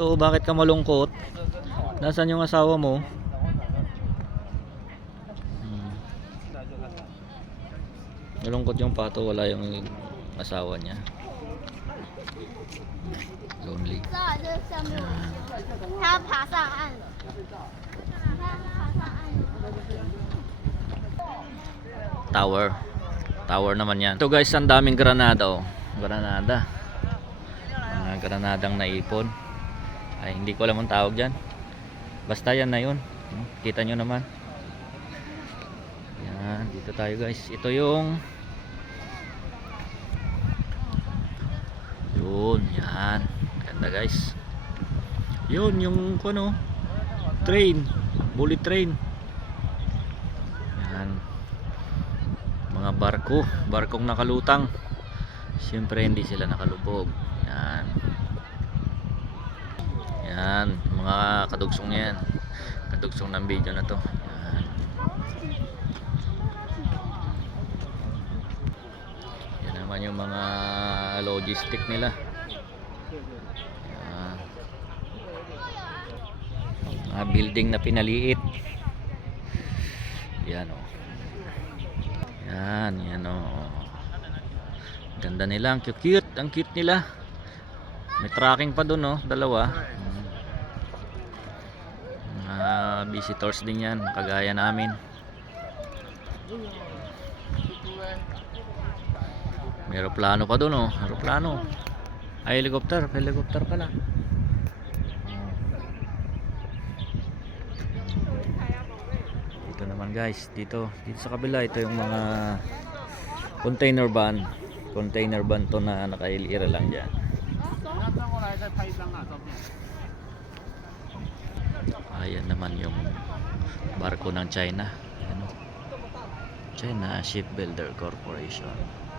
to? Bakit ka malungkot? Nasaan yung asawa mo? Hmm. Malungkot yung pato, wala yung asawa niya. Lonely. Ah. Tower. Tower naman yan. Ito guys, ang daming granada oh. Granada. Mga granadang naipon. Ay, hindi ko alam ang tawag dyan. Basta yan na yun. Hmm, Kita nyo naman. Yan, dito tayo guys. Ito yung yun, yan. Ganda guys. Yun, yung ano, train. Bullet train. Yan mga barko barkong nakalutang siyempre hindi sila nakalubog yan yan mga kadugsong yan kadugsong ng video na to yan yan naman yung mga logistic nila yan. mga building na pinaliit yan o yan, yan o. Ganda nila, ang cute, ang cute nila. May tracking pa dun oh, dalawa. Mga visitors din yan, kagaya namin. May aeroplano pa dun oh, aeroplano. Ay, helicopter, helicopter pala. Dito naman guys, dito, dito sa kabila ito yung mga container van. Container van to na nakailira lang diyan. Ayan naman yung barko ng China. Ayan, oh. China Shipbuilder Corporation.